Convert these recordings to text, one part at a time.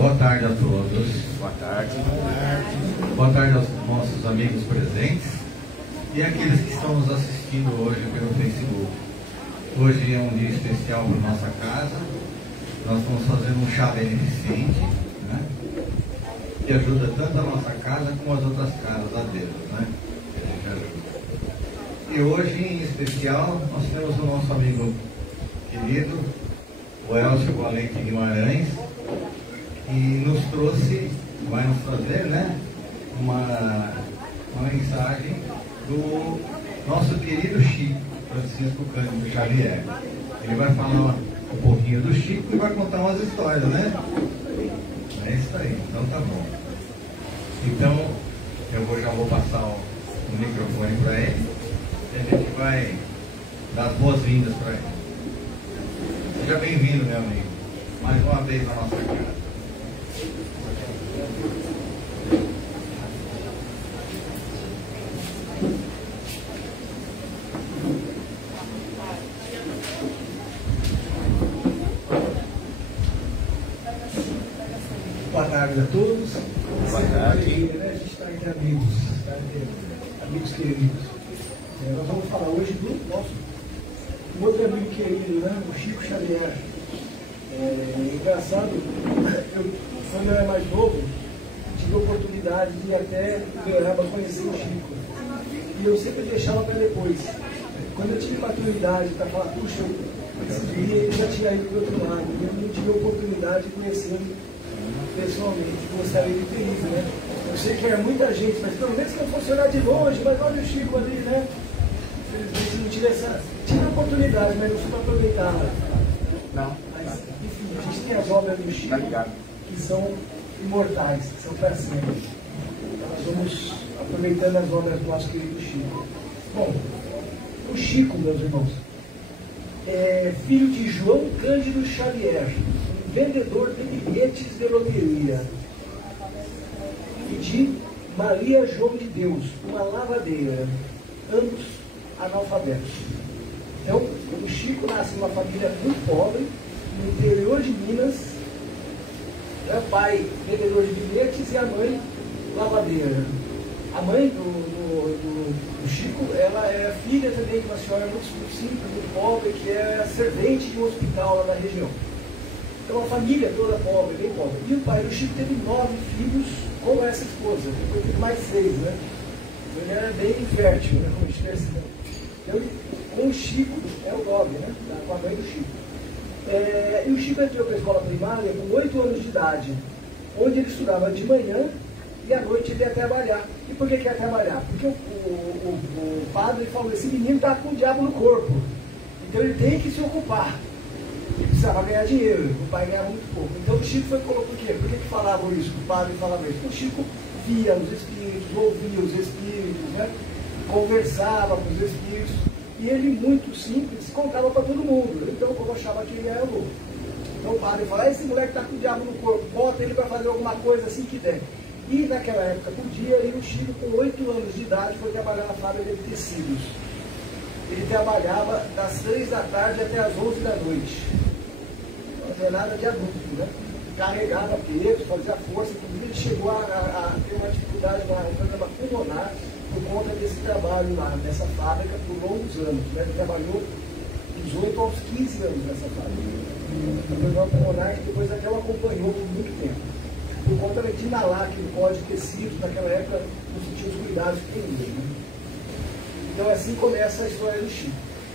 Boa tarde a todos. Boa tarde. Boa tarde aos nossos amigos presentes e àqueles que estão nos assistindo hoje pelo Facebook. Hoje é um dia especial para nossa casa. Nós estamos fazendo um chá beneficente, né? Que ajuda tanto a nossa casa como as outras casas a Deus, né? Que a gente ajuda. E hoje, em especial, nós temos o nosso amigo querido, o Elcio Valente Guimarães, e nos trouxe, vai nos trazer, né, uma mensagem do nosso querido Chico Francisco Cândido Xavier. Ele vai falar um pouquinho do Chico e vai contar umas histórias, né? É isso aí, então tá bom. Então, eu já vou passar o microfone para ele e a gente vai dar as boas-vindas para ele. Seja bem-vindo, meu amigo, mais uma vez na nossa casa. Boa tarde a todos. Boa tarde. A gente está entre amigos, amigos queridos. Nós vamos falar hoje do nosso outro amigo querido, né? O Chico Xavier. Engraçado, quando eu era mais novo, tive a oportunidade de até ganhar para conhecer o Chico. E eu sempre deixava para depois. Quando eu tive maturidade para falar, puxa, esse dia ele já tinha ido para o outro lado. Eu não tive a oportunidade de conhecê-lo pessoalmente. Gostaria de ter ido, né? Eu sei que era muita gente, mas pelo menos que eu fosse olhar de longe, mas olha o Chico ali, né? Infelizmente não tive essa. Tive a oportunidade, mas não fui para aproveitá-la. Não. Mas, enfim, a gente tem as obras do Chico que são imortais, que são para sempre. Então nós vamos aproveitando as obras do nosso querido Chico. Bom, o Chico, meus irmãos, é filho de João Cândido Xavier, um vendedor de bilhetes de loteria, e de Maria João de Deus, uma lavadeira, ambos analfabetos. Então, o Chico nasce numa família muito pobre, no interior de Minas. O pai, vendedor de bilhetes, e a mãe, lavadeira. A mãe do Chico, ela é filha também de uma senhora muito simples, muito pobre, que é servente de um hospital lá na região. Então, a família toda pobre, bem pobre. E o pai do Chico teve 9 filhos com essa esposa. Depois teve mais 6, né? Então, ele era bem infértil, né? Como a gente pensa. Então, com o Chico, é o 9, né? Com a mãe do Chico. E o Chico entrou para a escola primária com 8 anos de idade, onde ele estudava de manhã e à noite ele ia trabalhar. E por que ia trabalhar? Porque o padre falou, esse menino está com o diabo no corpo, então ele tem que se ocupar. Ele precisava ganhar dinheiro, o pai ganhava muito pouco. Então o Chico colocou por quê? Por que falavam isso? O padre falava isso? Porque o Chico via os espíritos, ouvia os espíritos, né? Conversava com os espíritos. E ele, muito simples, contava para todo mundo. Então, como achava que ele era louco. Então, o padre falava, esse moleque está com o diabo no corpo, bota ele para fazer alguma coisa assim que der. E naquela época podia, e o Chico, com 8 anos de idade, foi trabalhar na fábrica de tecidos. Ele trabalhava das 3 da tarde até as 11 da noite. Uma jornada de adulto, né? Carregava peso, fazia força, inclusive ele chegou a ter uma dificuldade no programa pulmonar, por conta desse trabalho lá, nessa fábrica, por longos anos. Né? Ele trabalhou dos 8 aos 15 anos nessa fábrica. O programa pulmonar, que depois até o acompanhou por muito tempo. Por conta de inalar aquele pó de tecidos, naquela época não se tinha os cuidados que tem hoje. Né? Então assim começa a história do Chico.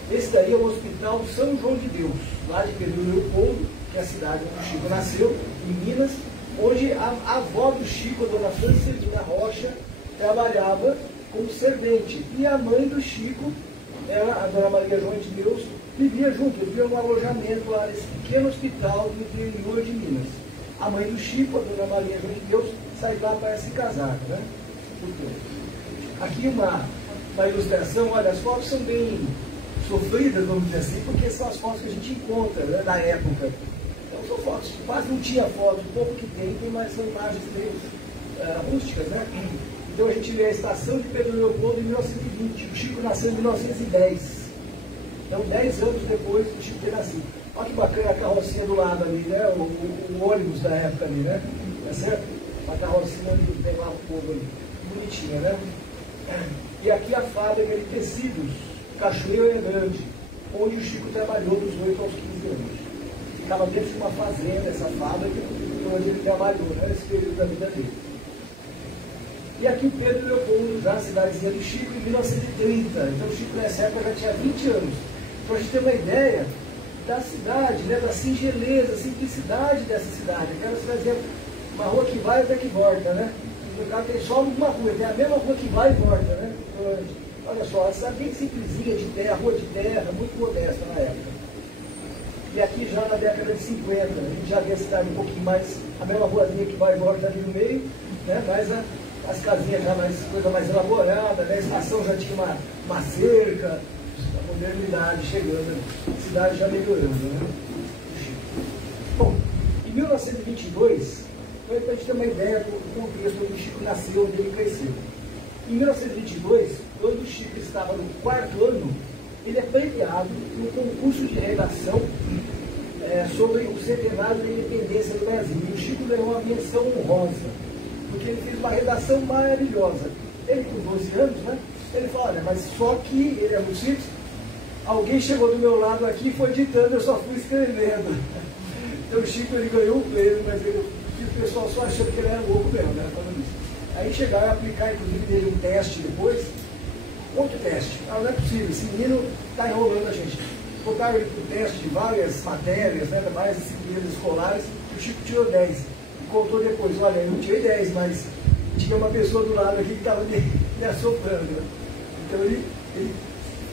Esse daí é o Hospital São João de Deus, lá de Pedro Leopoldo, que é a cidade onde o Chico nasceu, em Minas, onde a avó do Chico, a dona Francelina Rocha, trabalhava como servente. E a mãe do Chico, ela, a dona Maria João de Deus, vivia junto, vivia num alojamento lá nesse pequeno hospital do interior de Minas. A mãe do Chico, a dona Maria João de Deus, sai lá para se casar, né? Aqui uma ilustração, olha, as fotos são bem sofridas, vamos dizer assim, porque são as fotos que a gente encontra, né, da época. Então são fotos, quase não tinha fotos, o pouco que tem, mas são imagens bem rústicas, né? Então a gente vê a estação de Pedro Leopoldo em 1920, o Chico nasceu em 1910. Então 10 anos depois do Chico ter nascido. Olha que bacana a carrocinha do lado ali, né? O ônibus da época ali, né? Tá certo? A carrocinha ali, tem lá o povo ali. Bonitinha, né? E aqui a fábrica de tecidos, Cachoeira Grande, onde o Chico trabalhou dos 8 aos 15 anos. Ficava dentro de uma fazenda, essa fábrica, onde ele trabalhou, né? Nesse período da vida dele. E aqui o Pedro Leopoldo, já a cidadezinha do Chico, em 1930. Então o Chico nessa época já tinha 20 anos. Para a gente ter uma ideia da cidade, né, da singeleza, simplicidade dessa cidade. Aquela cidadezinha, uma rua que vai e outra que volta, né? No caso tem só uma rua, tem a mesma rua que vai e volta, né? Olha só, a cidade bem simplesinha de terra, rua de terra, muito modesta na época. E aqui já na década de 50, a gente já vê a cidade um pouquinho mais, a mesma ruazinha que vai e volta ali no meio, né? Mas as casinhas já mais, coisa mais elaborada, né? A estação já tinha uma cerca, a modernidade chegando, a cidade já melhorando, né? Bom, em 1922, para a gente ter uma ideia do contexto onde o Chico nasceu, onde ele cresceu. Em 1922, quando o Chico estava no 4º ano, ele é premiado no concurso de redação sobre o centenário da independência do Brasil. E o Chico ganhou uma menção honrosa, porque ele fez uma redação maravilhosa. Ele com 12 anos, né? Ele falou, olha, mas só que ele é muito simples, alguém chegou do meu lado aqui e foi ditando, eu só fui escrevendo. Então o Chico ele ganhou o prêmio, mas o pessoal só achou que ele era louco mesmo, né? Falando isso. Aí chegaram a aplicar, inclusive, dele um teste depois. Outro teste. Ah, não é possível, esse menino está enrolando a gente. Botaram ele para o teste de várias matérias, né, várias disciplinas escolares, e o Chico tirou 10. E contou depois, olha, eu não tirei 10, mas tinha uma pessoa do lado aqui que estava me assoprando. Né? Então ele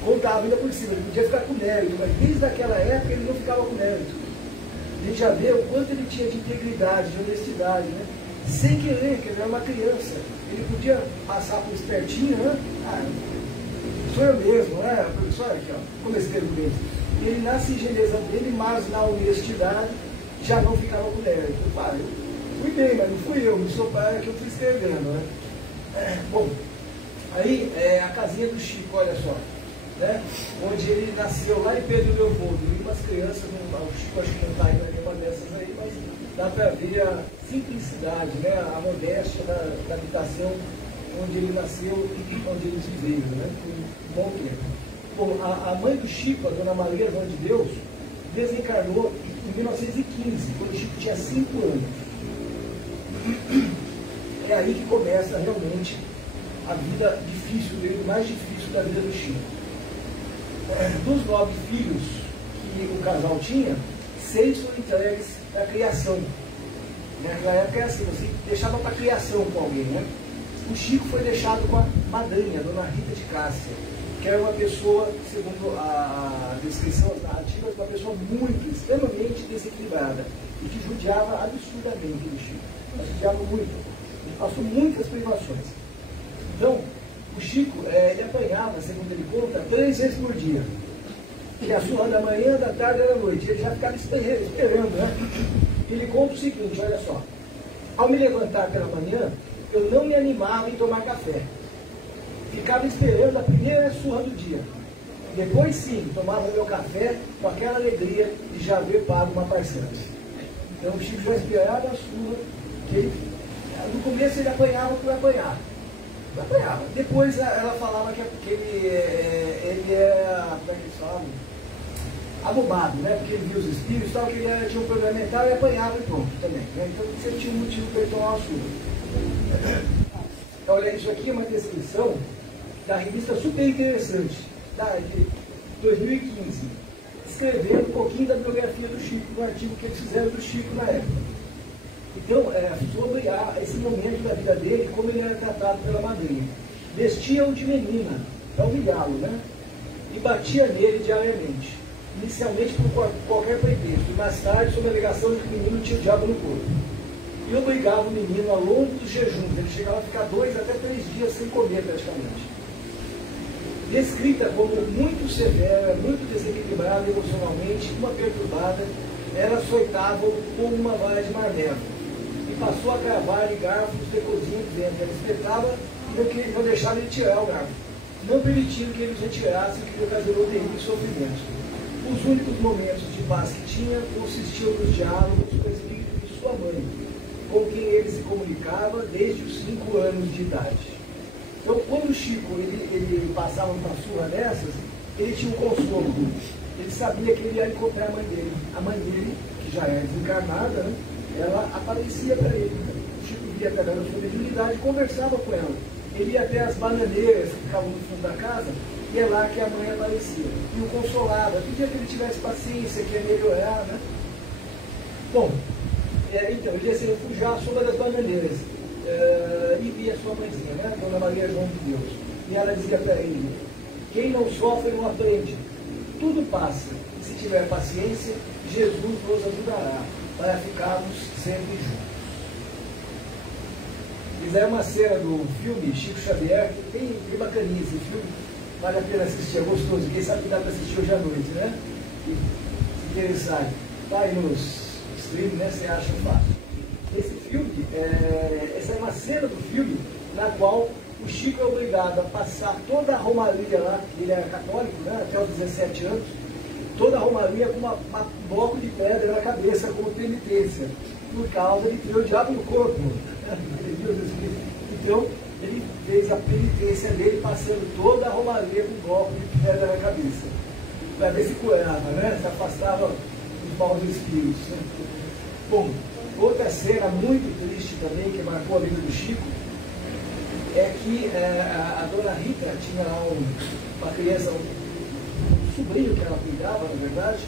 contava ainda por cima, ele podia ficar com mérito, mas desde aquela época ele não ficava com mérito. A gente já vê o quanto ele tinha de integridade, de honestidade, né? Sem querer, que ele era uma criança. Ele podia passar por espertinho, né? Sou eu mesmo, né? Professor, aqui, ó, como eu escrevo mesmo. Ele na singeleza dele, mas na honestidade, já não ficava com mérito. Pai, eu fui bem, mas não fui eu, não sou pai, é que eu fui escrevendo, né? Bom, aí a casinha do Chico, olha só, né? Onde ele nasceu lá em Pedro Leopoldo, e umas crianças, o Chico acho que não está indo nenhuma dessas aí, mas dá para ver a simplicidade, né? A modéstia da habitação onde ele nasceu e onde ele viveu, né? Por um bom tempo. Bom, a mãe do Chico, a dona Maria João de Deus, desencarnou em 1915, quando o Chico tinha 5 anos. É aí que começa realmente a vida difícil dele, mais difícil da vida do Chico. Dos 9 filhos que o casal tinha, 6 foram entregues à criação. Naquela época era assim, você deixava para criação com alguém, né? O Chico foi deixado com a madrinha, a dona Rita de Cássia, que era uma pessoa, segundo a descrição narrativa, uma pessoa muito, extremamente desequilibrada e que judiava absurdamente do Chico. Ela judiava muito. Ele passou muitas privações. Então, o Chico, ele apanhava, segundo ele conta, 3 vezes por dia. Ele a surra da manhã, da tarde e da noite. Ele já ficava esperando, né? Ele conta o seguinte, olha só. Ao me levantar pela manhã, eu não me animava em tomar café. Ficava esperando a primeira surra do dia. Depois sim, tomava meu café com aquela alegria de já ver pago uma parcela. Então o Chico já esperava a surra, que ele, no começo ele apanhava por apanhar. Apanhava. Depois ela falava que ele era, como é que eles falam? Abobado, né? Porque ele via os espíritos e tal, que ele tinha um problema mental e apanhava e pronto também. Né? Então sempre tinha um motivo para ele tomar uma surra. Olha, isso aqui é uma descrição da revista super interessante, de 2015, escrevendo um pouquinho da biografia do Chico, do artigo que eles fizeram do Chico na época. Então, sobre esse momento da vida dele, como ele era tratado pela madrinha. Vestia-o de menina, para humilhá-lo, né? E batia nele diariamente, inicialmente por qualquer pretexto, e mais tarde sob a alegação de que o menino tinha o diabo no corpo. E obrigava o menino ao longo dos jejuns, ele chegava a ficar 2 até 3 dias sem comer praticamente. Descrita como muito severa, muito desequilibrada emocionalmente, uma perturbada, ela açoitava-o com uma vara de marmelo e passou a cravar-lhe garfos de cozinha de dentro. Ela espetava e não deixava ele tirar o garfo, não permitindo que ele os retirasse, o que lhe ocasionou terrível sofrimento. Os únicos momentos de paz que tinha consistiam nos diálogos com o espírito de sua mãe, com quem ele se comunicava desde os 5 anos de idade. Então, quando o Chico ele passava uma surra dessas, ele tinha um consolo. Ele sabia que ele ia encontrar a mãe dele. A mãe dele, que já é desencarnada, né, ela aparecia para ele. O Chico via através da sua mediunidade e conversava com ela. Ele ia até as bananeiras que ficavam no fundo da casa, e é lá que a mãe aparecia. E o consolava, pedia que ele tivesse paciência, que ia melhorar, né? Bom, então, ele ia se refugiar sob as bananeiras. E via sua mãezinha, né? Dona Maria João de Deus. E ela dizia para ele: quem não sofre não aprende. Tudo passa. E se tiver paciência, Jesus nos ajudará para ficarmos sempre juntos. Isso é uma cena do filme Chico Xavier, que tem bacaninha esse filme, vale a pena assistir, é gostoso. Quem sabe que dá para assistir hoje à noite, né? E, se interessar, tá aí nos streams, né? Você acha fácil. Esse filme, essa é uma cena do filme na qual o Chico é obrigado a passar toda a romaria lá, ele era católico, né? Até os 17 anos, toda a romaria com um bloco de pedra na cabeça como penitência, por causa de ter o diabo no corpo. Então, ele fez a penitência dele passando toda a romaria com um bloco de pedra na cabeça, para ver se curava, né? Se afastava os maus espíritos. Né? Bom, outra cena muito triste também, que marcou a vida do Chico, é que a dona Rita tinha lá uma criança, um sobrinho que ela cuidava, na verdade,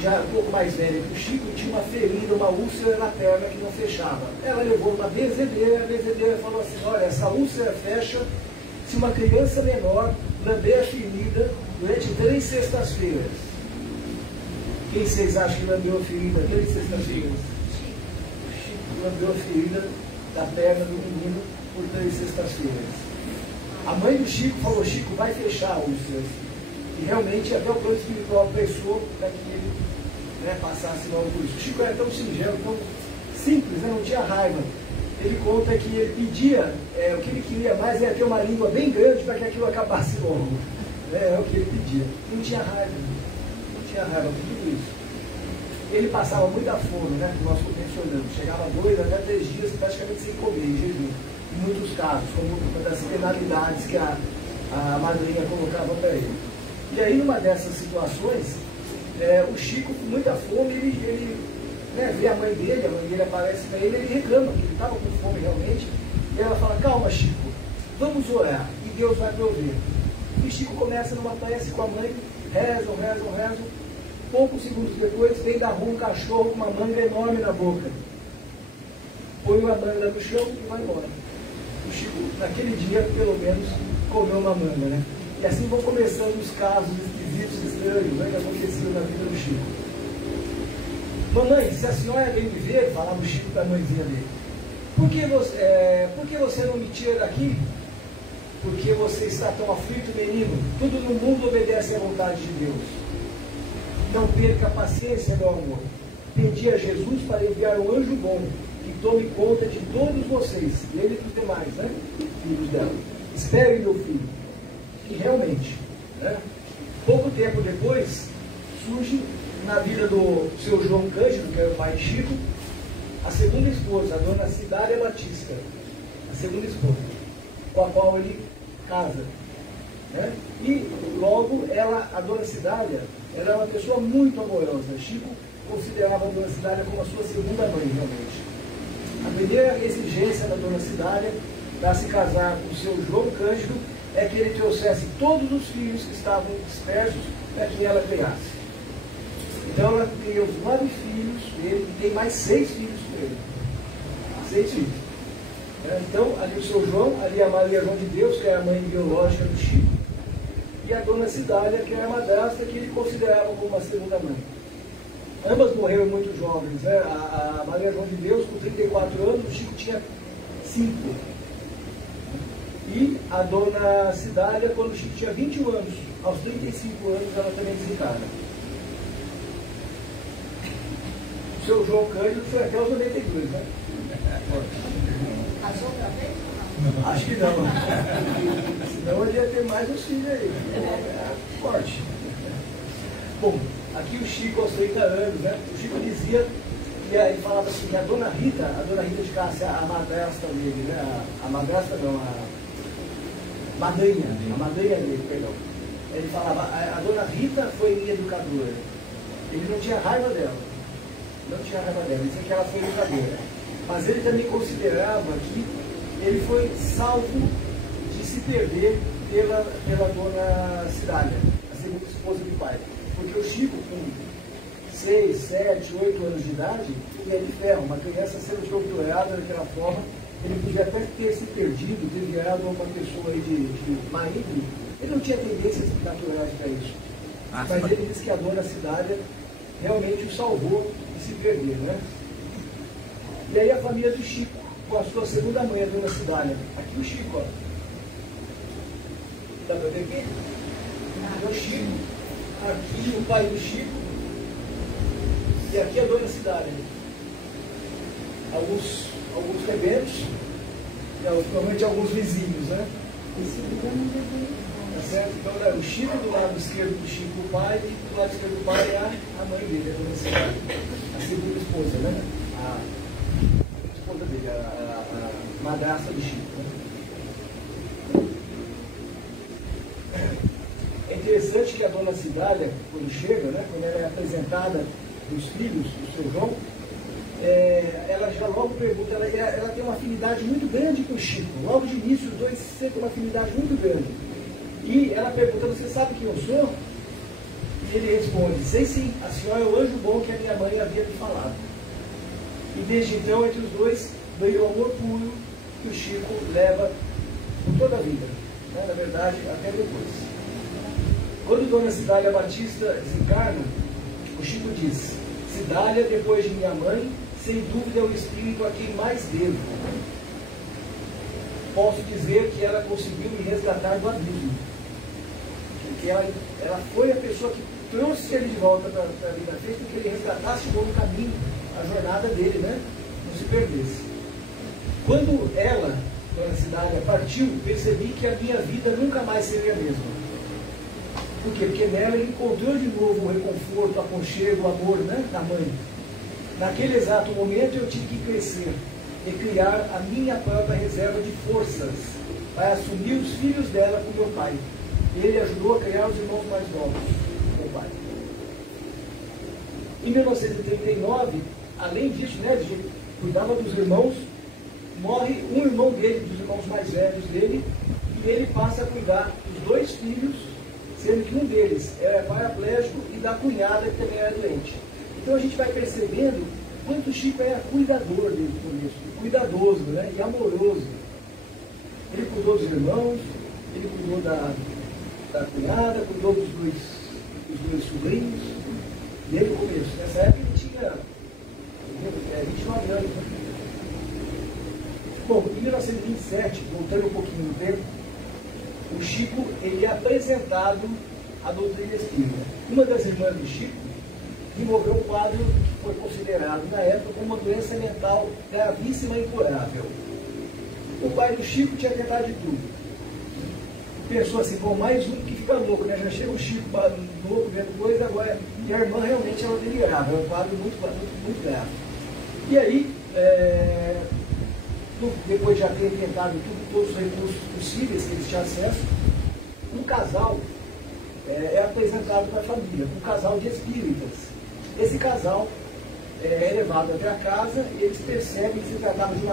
já um pouco mais velho que o Chico, tinha uma ferida, uma úlcera na perna que não fechava. Ela levou uma benzedeira, a benzedeira falou assim: olha, essa úlcera fecha se uma criança menor lamber a ferida durante 3 sextas-feiras. Quem vocês acham que lambeu a ferida 3 sextas-feiras? Chico lambeu a ferida da perna do menino por 3 sextas-feiras. A mãe do Chico falou: Chico, vai fechar a úlcera. E realmente até o plano espiritual pensou para que ele passasse logo por isso. O Chico era tão singelo, tão simples, né? Não tinha raiva. Ele conta que ele pedia, o que ele queria mais era ter uma língua bem grande para que aquilo acabasse logo. É o que ele pedia. Não tinha raiva, não tinha raiva por tudo isso. Ele passava muita fome, né? Nós mencionamos. Chegava 2 até 3 dias praticamente sem comer, em jejum. Em muitos casos, como uma das penalidades que a madrinha colocava para ele. E aí, numa dessas situações, o Chico, com muita fome, ele vê a mãe dele aparece para ele, ele reclama que ele estava com fome realmente, e ela fala: calma, Chico, vamos orar, e Deus vai prover. E Chico começa numa prece com a mãe, rezam. Poucos segundos depois, vem da rua um cachorro com uma manga enorme na boca. Põe uma manga no chão e vai embora. O Chico, naquele dia, pelo menos, comeu uma manga, né? E assim vão começando os casos esquisitos, estranhos, né, que aconteciam na vida do Chico. Mamãe, se a senhora vem me ver, falava o Chico para a mãezinha dele, por que você não me tira daqui? Porque você está tão aflito, menino. Tudo no mundo obedece à vontade de Deus. Não perca a paciência, meu amor. Pedi a Jesus para enviar um anjo bom que tome conta de todos vocês, dele e dos demais, né? Filhos dela. Espere, meu filho. E realmente, né? Pouco tempo depois, surge na vida do seu João Cândido, que era o pai de Chico, a segunda esposa, a dona Cidália Batista, a segunda esposa, com a qual ele casa. Né? E logo, a dona Cidália, ela é uma pessoa muito amorosa. Chico considerava a dona Cidália como a sua segunda mãe, realmente. A primeira exigência da dona Cidália para se casar com o seu João Cândido é que ele trouxesse todos os filhos que estavam dispersos para que ela criasse. Então ela criou os 9 filhos dele e tem mais 6 filhos com ele. 6 filhos. Então, ali o seu João, ali a Maria João de Deus, que é a mãe biológica do Chico, e a dona Cidália, que é a madrasta que ele considerava como uma segunda mãe. Ambas morreram muito jovens, né? A Maria João de Deus, com 34 anos, o Chico tinha 5. E a dona Cidália, quando o Chico tinha 21 anos, aos 35 anos, ela também desencarna. O seu João Cândido foi até os 92, né? Casou outra vez ou não? Acho que não. Senão ele ia ter mais uns filhos aí. Forte. Bom, aqui o Chico aos 30 anos, né? O Chico dizia, e aí falava assim, que a dona Rita de Cássia, a madrasta dele, né? A madrasta não, a madrinha dele, perdão. Ele falava, a dona Rita foi minha educadora. Ele não tinha raiva dela. Não tinha raiva dela, ele dizia que ela foi educadora. Mas ele também considerava que ele foi salvo de se perder pela dona Cidália, a segunda esposa do pai. Porque o Chico, com 6, 7, 8 anos de idade, ele é de ferro, uma criança sendo torturada daquela forma, ele podia até ter se perdido, ter virado uma pessoa aí de má índole. Ele não tinha tendências naturais para isso. Mas ele disse que a dona Cidália realmente o salvou de se perder, né? E aí a família do Chico, com a sua segunda mãe, a dona Cidália. Aqui o Chico, ó. Dá para ver aqui? É o Chico. Aqui o pai do Chico. E aqui a dona Cidália. Alguns rebentos. E provavelmente alguns vizinhos, né? Tá certo? Então, né, o Chico do lado esquerdo do Chico, o pai, e do lado esquerdo do pai é a mãe dele, a dona Cidália. A segunda esposa, né? A esposa dele, a madrasta do Chico. Né? É interessante que a dona Cidália, quando chega, né, quando ela é apresentada dos filhos do seu João, ela já logo pergunta, ela tem uma afinidade muito grande com o Chico. Logo de início, os dois sentem uma afinidade muito grande. E ela pergunta, você sabe quem eu sou? E ele responde, sei sim, a senhora é o anjo bom que a minha mãe havia me falado. E desde então, entre os dois, veio o amor puro que o Chico leva por toda a vida. Né? Na verdade, até depois. Quando Dona Cidália Batista desencarna, o Chico diz, Cidália, depois de minha mãe, sem dúvida é o espírito a quem mais devo. Posso dizer que ela conseguiu me resgatar do abismo. Porque ela foi a pessoa que trouxe ele de volta para a vida, fez com que ele resgatasse de novo o caminho, a jornada dele, né? Não se perdesse. Quando ela, Dona Cidália, partiu, percebi que a minha vida nunca mais seria a mesma. Por quê? Porque nela ele encontrou de novo o reconforto, o aconchego, o amor, né? Da mãe. Naquele exato momento eu tive que crescer e criar a minha própria reserva de forças para assumir os filhos dela com meu pai. Ele ajudou a criar os irmãos mais novos, meu pai. Em 1939, além disso, né, ele cuidava dos irmãos, morre um irmão dele, dos irmãos mais velhos dele, e ele passa a cuidar dos dois filhos, sendo que um deles era paraplégico e da cunhada que também era doente. Então a gente vai percebendo quanto o Chico era cuidador desde o começo, cuidadoso, né, e amoroso. Ele cuidou dos irmãos, ele cuidou da cunhada, cuidou dos dois sobrinhos, desde o começo. Nessa época ele tinha 29 anos. Né? Bom, em 1927, voltando um pouquinho no tempo, o Chico ele é apresentado à doutrina espírita. Uma das irmãs do Chico desenvolveu um quadro que foi considerado na época como uma doença mental gravíssima e incurável. O pai do Chico tinha tentado de tudo. Pensou assim, bom, mais um que fica louco, né? Já chega o Chico louco, vendo coisa, agora. E a irmã realmente ela delirava, era um quadro muito grave. E aí, depois de já ter tentado todos os recursos possíveis que eles tinham acesso, um casal é apresentado para a família, um casal de espíritas. Esse casal é levado até a casa e eles percebem que se tratava de um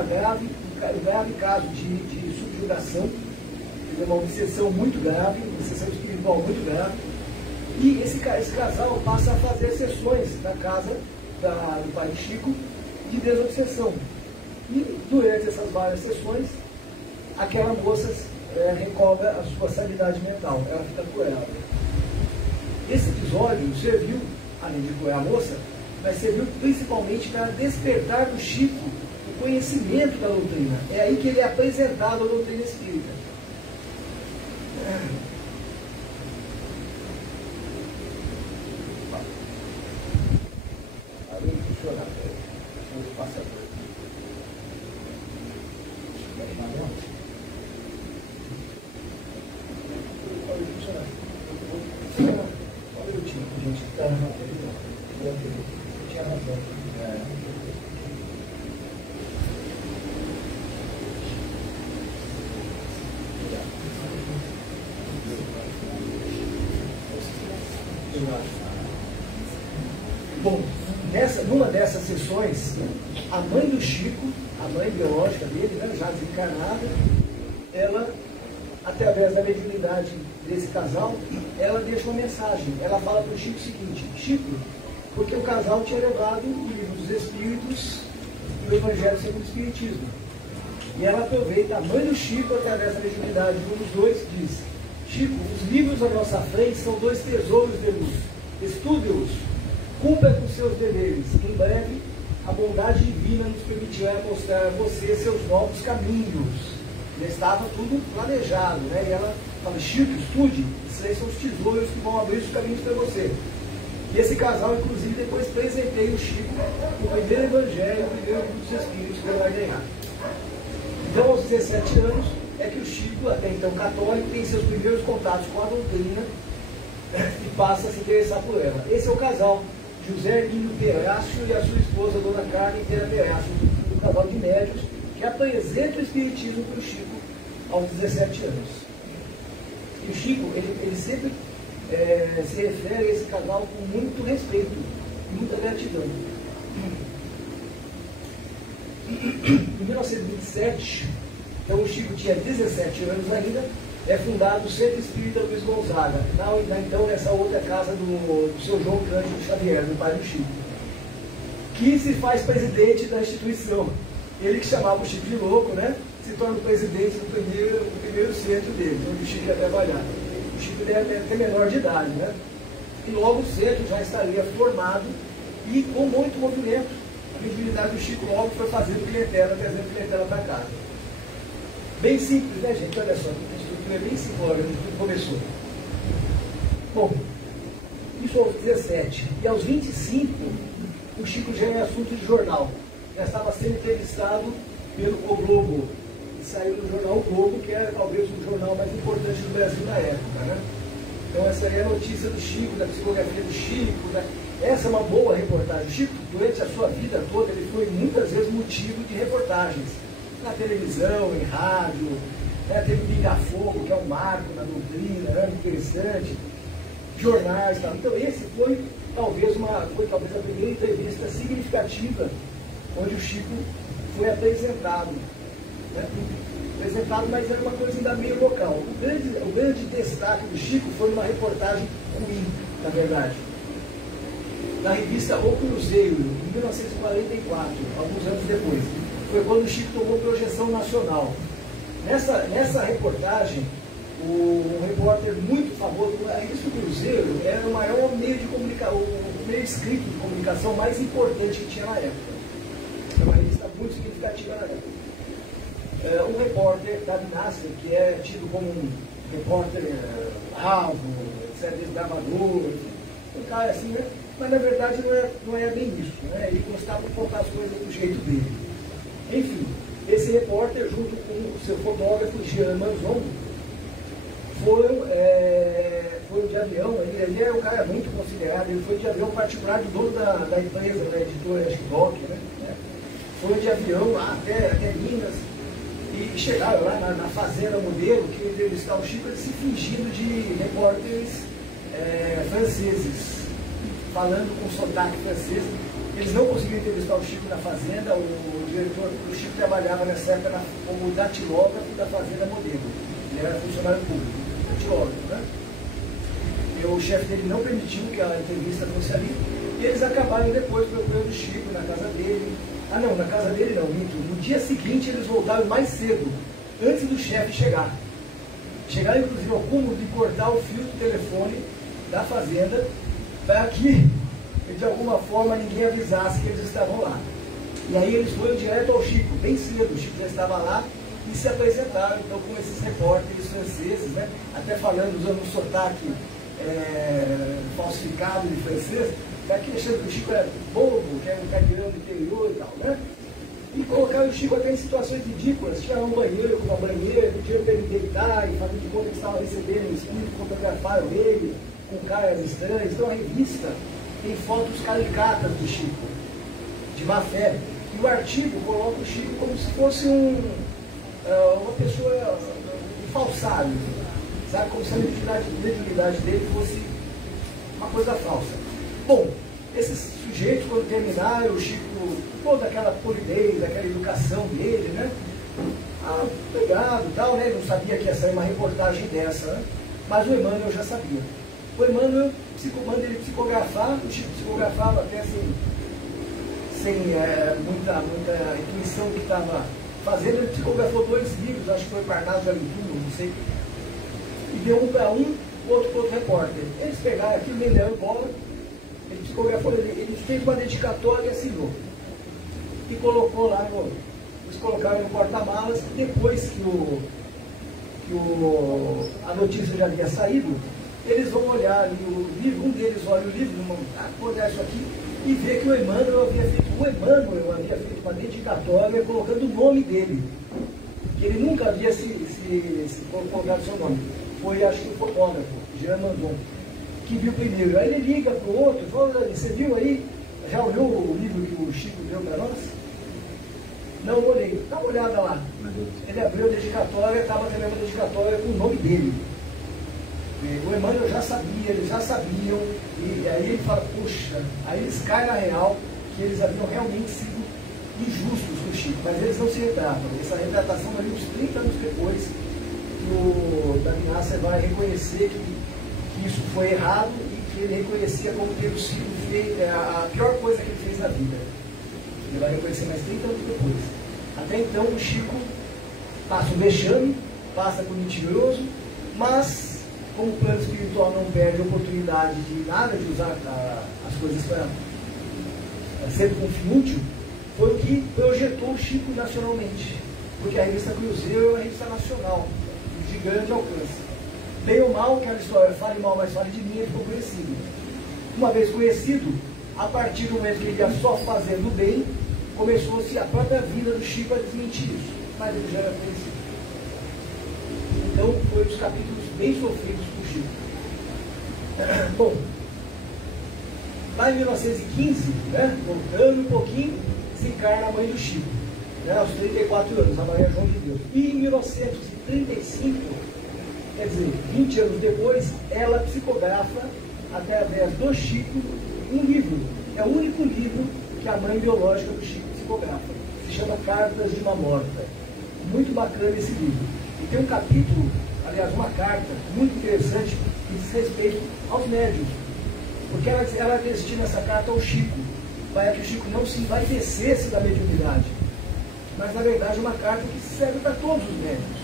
grave caso de subjugação, uma obsessão muito grave, uma obsessão espiritual muito grave. E esse casal passa a fazer sessões na casa do pai de Chico de desobsessão. E durante essas várias sessões, aquela moça recobra a sua sanidade mental, ela fica curada. Esse episódio serviu, além de curar a moça, mas serviu principalmente para despertar no Chico o conhecimento da doutrina. É aí que ele é apresentado à doutrina espírita. Ali funciona, vamos passar por aqui. Pode funcionar. Só um minutinho, gente. sessões, a mãe do Chico, a mãe biológica dele, né, já desencarnada, ela, através da mediunidade desse casal, ela deixa uma mensagem. Ela fala para o Chico o seguinte: Chico, porque o casal tinha levado o Livro dos Espíritos e o Evangelho segundo o Espiritismo. E ela aproveita, a mãe do Chico, através da mediunidade de um dos dois, diz: Chico, os livros à nossa frente são dois tesouros de luz. Estude-os, cumpra com seus deveres. Em breve, a bondade divina nos permitirá mostrar a você seus novos caminhos. Já estava tudo planejado, né? E ela fala: Chico, estude, esses aí são os tesouros que vão abrir os caminhos para você. E esse casal, inclusive, depois presenteia o Chico com o primeiro Evangelho, o primeiro Livro dos Espíritos que ele vai ganhar. Então, aos 17 anos, é que o Chico, até então católico, tem seus primeiros contatos com a doutrina e passa a se interessar por ela. Esse é o casal, José Hermínio Perácio e a sua esposa, Dona Carmen Pera Perácio, um casal de médios, que apresenta o Espiritismo para o Chico aos 17 anos. E o Chico, ele sempre se refere a esse casal com muito respeito e muita gratidão. Em 1927, então o Chico tinha 17 anos ainda, é fundado o Centro Espírita Luiz Gonzaga, então nessa outra casa do seu João Cândido Xavier, do pai do Chico, que se faz presidente da instituição. Ele que chamava o Chico de louco, né? Se torna o presidente do primeiro centro dele, onde o Chico ia trabalhar. O Chico deve ter menor de idade, né? E logo o centro já estaria formado e com muito movimento. A mediunidade do Chico logo foi fazendo clientela, trazendo clientela para casa. Bem simples, né, gente? Olha só, a estrutura é bem simbólica, onde tudo começou. Bom, isso aos 17. E aos 25, o Chico já é assunto de jornal. Já estava sendo entrevistado pelo O Globo. E saiu no jornal O Globo, que era talvez o jornal mais importante do Brasil na época, né? Então essa aí é a notícia do Chico, da psicografia do Chico, né? Essa é uma boa reportagem. O Chico, durante a sua vida toda, ele foi muitas vezes motivo de reportagens. Na televisão, em rádio, né? Teve Pinga Fogo, que é um marco na doutrina, né? Interessante. Jornais e tal. Então esse foi talvez a primeira entrevista significativa onde o Chico foi apresentado. Né? Apresentado, mas era uma coisa ainda meio local. O grande destaque do Chico foi uma reportagem ruim, na verdade, na revista O Cruzeiro, em 1944, alguns anos depois. Foi quando o Chico tomou projeção nacional. Nessa reportagem, um repórter muito famoso, a revista O Cruzeiro era o maior meio de comunicação, o meio escrito de comunicação mais importante que tinha na época. É uma revista muito significativa na época. Um repórter da Nasser, que é tido como um repórter bravo, desbravador, um cara assim, né? Mas na verdade não é bem isso, né? Ele gostava de contar as coisas do jeito dele. Enfim, esse repórter, junto com o seu fotógrafo, Jean Manzon, foram de avião. Ele é um cara muito considerado, ele foi de avião particular do dono da empresa, da editora Doc, né? Foi de avião até Minas. E chegaram lá na fazenda modelo, que ia entrevistar o Chico, eles se fingindo de repórteres franceses, falando com sotaque francês. Eles não conseguiram entrevistar o Chico na fazenda. O diretor do Chico trabalhava nessa época como datilógrafo da fazenda modelo. Ele era funcionário público, datilógrafo, né? E o chefe dele não permitiu que a entrevista fosse ali. E eles acabaram depois procurando o Chico na casa dele. Ah não, na casa dele não, minto. No dia seguinte eles voltaram mais cedo, antes do chefe chegar. Chegaram inclusive ao cúmulo de cortar o fio do telefone da fazenda para que, de alguma forma, ninguém avisasse que eles estavam lá. E aí eles foram direto ao Chico, bem cedo. O Chico já estava lá e se apresentaram então com esses repórteres franceses, né? Até falando, usando um sotaque falsificado de francês, daqui achando que o Chico era bobo, que era um cadeirão do interior e tal, né? E colocaram o Chico até em situações ridículas, tiraram um banheiro com uma banheira, pediram para ele deitar e fazendo de conta que estava recebendo o espírito, fotografaram ele com caras estranhas. Então a revista tem fotos caricatas do Chico, de má fé. E o artigo coloca o Chico como se fosse uma pessoa, um falsário, sabe? Como se a mediunidade dele fosse uma coisa falsa. Bom, esses sujeitos, quando terminaram, o Chico, toda aquela polidez, aquela educação dele, né? Obrigado e tal, né? Ele não sabia que ia sair uma reportagem dessa, né? Mas o Emmanuel já sabia. O Emmanuel, manda ele psicografar, o Chico psicografava até assim, sem muita intuição do que estava fazendo. Ele psicografou 2 livros, acho que foi Parnaso de Aventura, não sei. E deu um para um, outro para outro repórter. Eles pegaram aquilo, nem deram bola. Ele psicografou, ele fez uma dedicatória e assinou. E colocou lá eles colocaram no porta-malas. Depois que a notícia já havia saído, eles vão olhar ali o livro, um deles olha o livro, vou olhar isso aqui, e vê que o Emmanuel havia feito uma dedicatória colocando o nome dele. Que ele nunca havia se colocado seu nome. Foi, acho que o fotógrafo, Jean Mandon, que viu primeiro. Aí ele liga para o outro, fala: você viu aí? Já olhou o livro que o Chico deu para nós? Não olhei. Dá uma olhada lá. Ele abriu a dedicatória, estava também uma dedicatória com o nome dele. O Emmanuel já sabia, eles já sabiam, e aí ele fala: puxa, aí eles caem na real que eles haviam realmente sido injustos com o Chico, mas eles não se retratam. Essa retratação ali uns 30 anos depois, que o Davi Nasser vai reconhecer que isso foi errado e que ele reconhecia como tendo sido a pior coisa que ele fez na vida. Ele vai reconhecer mais 30 anos depois. Até então o Chico passa um vexame, passa por mentiroso, mas como o plano espiritual não perde a oportunidade de nada, de usar as coisas para sempre com fim útil, foi o que projetou o Chico nacionalmente. Porque a revista Cruzeiro é uma revista nacional, de grande alcance. Bem ou mal, aquela história, fale mal, mas fale de mim, ele ficou conhecido. Uma vez conhecido, a partir do momento que ele ia só fazendo bem, começou-se a própria vida do Chico a desmentir isso. Mas ele já era conhecido. Então, foi um dos capítulos bem sofridos com o Chico. Bom, lá em 1915, né, voltando um pouquinho, se encarna a mãe do Chico, né, aos 34 anos, a Maria João de Deus. E em 1935, quer dizer, 20 anos depois, ela psicografa, através do Chico, um livro. É o único livro que a mãe biológica do Chico psicografa. Se chama Cartas de uma Morta. Muito bacana esse livro. E tem um capítulo, aliás, uma carta muito interessante que diz respeito aos médiuns. Porque ela destina essa carta ao Chico, para que o Chico não se envaidecesse da mediunidade. Mas, na verdade, é uma carta que serve para todos os médiuns.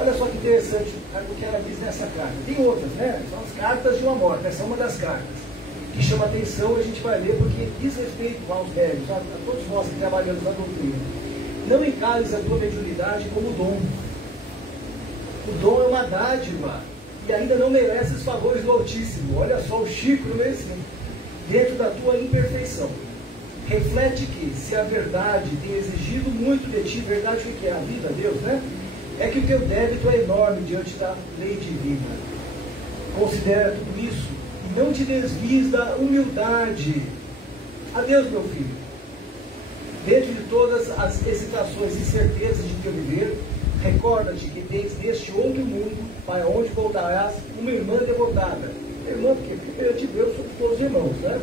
Olha só que interessante o que ela diz nessa carta. Tem outras, né? São as cartas de uma morte. Essa é uma das cartas que chama atenção, a gente vai ler, porque diz respeito aos médiuns, a todos nós que trabalhamos na doutrina. Não encales a tua mediunidade como dom. O dom é uma dádiva e ainda não merece os favores do Altíssimo. Olha só o Chico no ensino. Dentro da tua imperfeição. Reflete que, se a verdade tem exigido muito de ti, verdade o que é a vida, Deus, né? É que o teu débito é enorme diante da lei divina. Considera tudo isso e não te desvies da humildade. Adeus, meu filho. Dentro de todas as hesitações e certezas de teu viver, recorda-te que tens neste outro mundo, para onde voltarás, uma irmã devotada. Irmã, porque primeiro de Deus somos todos irmãos, né?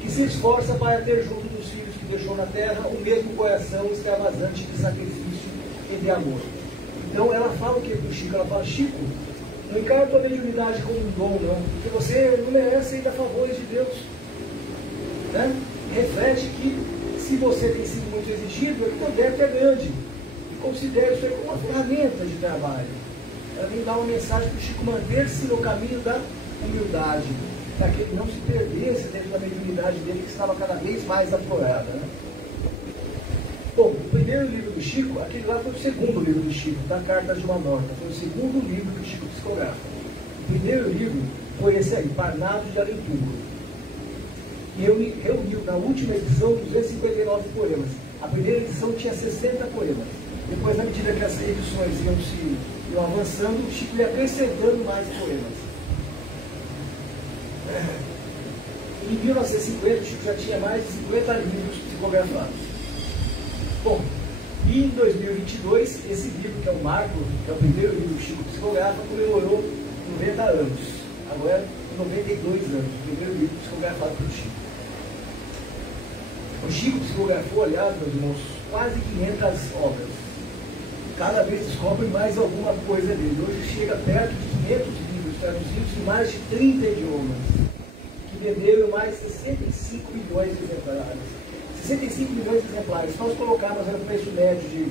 Que se esforça para ter junto dos filhos que deixou na terra o mesmo coração extravasante de sacrifício e de amor. Então ela fala o que do Chico? Ela fala: Chico, não encara a tua mediunidade como um dom, não, porque você não merece ainda favores de Deus. Né? Reflete que, se você tem sido muito exigido, o teu débito é grande. E considere isso aí como uma ferramenta de trabalho. Ela vem dar uma mensagem para o Chico manter-se no caminho da humildade, para que ele não se perdesse dentro da mediunidade dele, que estava cada vez mais aflorada. Né? Bom, o primeiro livro do Chico, aquele lá foi o segundo livro do Chico, da Cartas de uma Morta. Foi o segundo livro que o Chico psicografa. O primeiro livro foi esse aí, Parnaso de Alentugo. E reuniu na última edição 259 poemas. A primeira edição tinha 60 poemas. Depois, à medida que as edições iam avançando, o Chico ia acrescentando mais poemas. Em 1950, o Chico já tinha mais de 50 livros psicografados. Bom, e em 2022, esse livro, que é o Marco, que é o primeiro livro do Chico psicografa, comemorou 90 anos. Agora, com 92 anos, o primeiro livro psicografado pelo Chico. O Chico psicografou, aliás, meus irmãos, quase 500 obras. Cada vez descobre mais alguma coisa dele. Hoje chega perto de 500 livros traduzidos em mais de 30 idiomas, que venderam mais de 65 milhões de exemplares. 65 milhões de exemplares. Se nós colocarmos no preço médio de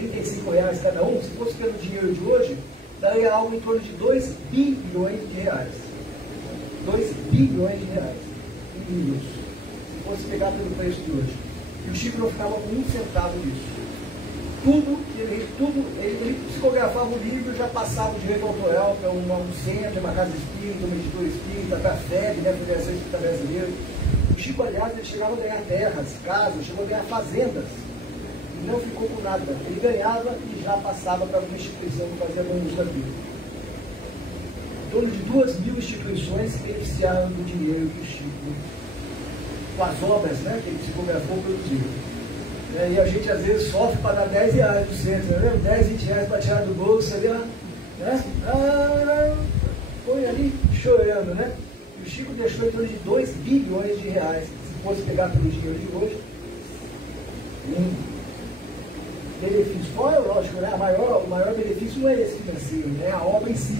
R$35 cada um, se fosse pelo dinheiro de hoje, daria algo em torno de 2 bilhões de reais. 2 bilhões de reais em livros, se fosse pegar pelo preço de hoje. E o Chico não ficava com um centavo disso. Ele psicografava o livro, já passava o direito autoral para um centro, uma casa espírita, uma editora espírita, para a FEB, né, a Federação Espírita Brasileira. O Chico, aliás, ele chegava a ganhar terras, casas, chegou a ganhar fazendas. E não ficou com nada. Ele ganhava e já passava para uma instituição que fazia bom uso daquilo. Em torno de 2.000 instituições se beneficiaram do dinheiro que o Chico, com as obras, né, que ele psicografou, produziu. E a gente às vezes sofre para dar R$10 no centro, né? 10, 20 reais para tirar do bolso, ali, né? Põe ali chorando, né? E o Chico deixou em torno de 2 bilhões de reais, se fosse pegar pelo dinheiro de hoje, um benefício. Fora, lógico, né? O maior benefício não é esse financeiro, né? É a obra em si.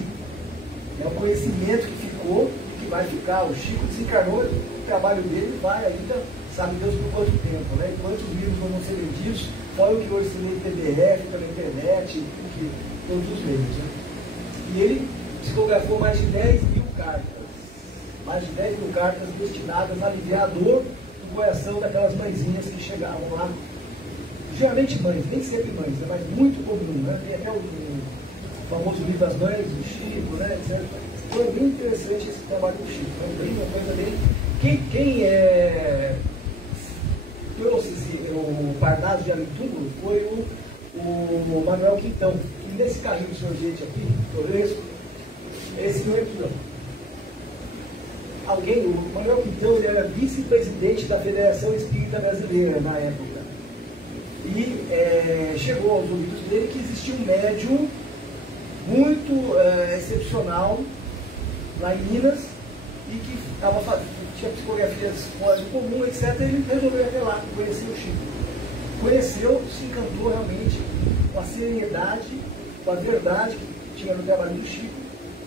É o conhecimento que ficou, que vai ficar. O Chico desencarnou, o trabalho dele vai ainda, sabe Deus por quanto tempo, né? Quantos livros vão ser vendidos, fora o que hoje se lê em PDF, pela internet, todos os meios, né? E ele psicografou mais de 10 mil cartas. Mais de 10 mil cartas destinadas a aliviar a dor do coração daquelas mãezinhas que chegavam lá. Geralmente mães, nem sempre mães, né? Mas muito comum, né? Tem até o famoso livro das mães, do Chico, né? Etc. Foi bem interessante esse trabalho do Chico. Né? Uma coisa dele. Quem trouxe o Parnaso de Alitudo foi o Manuel Quintão. E nesse carrinho de sorvete aqui, Toresco, esse não é aqui, ó. O Manuel Quintão, ele era vice-presidente da Federação Espírita Brasileira na época. E chegou aos ouvidos dele que existia um médium muito excepcional lá em Minas e que tinha psicografias fora do comum, etc. E ele resolveu ir até lá, conhecer o Chico. Conheceu, se encantou realmente com a serenidade, com a verdade que tinha no trabalho do Chico,